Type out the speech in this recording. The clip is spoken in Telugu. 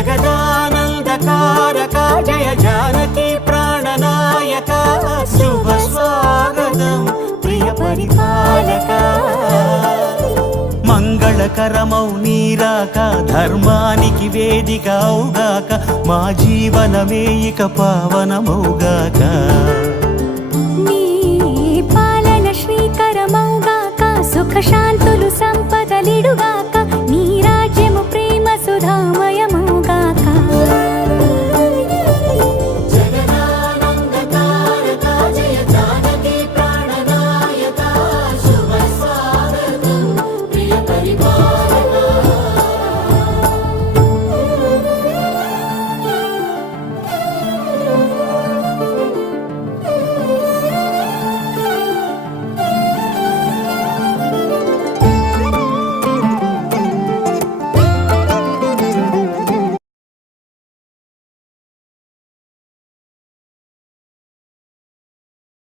జగదానందకారక జయ జానకి ప్రాణనాయక శుభ స్వాగతం ప్రియ పరిపాలక మంగళకరమౌ నీరాక ధర్మానికి వేదిక అవుగాక మా జీవనమే ఇక పావనమౌగాక నీ పాలన శ్రీకరమౌగాక సుఖ శాంతులు సంపదలిడుగా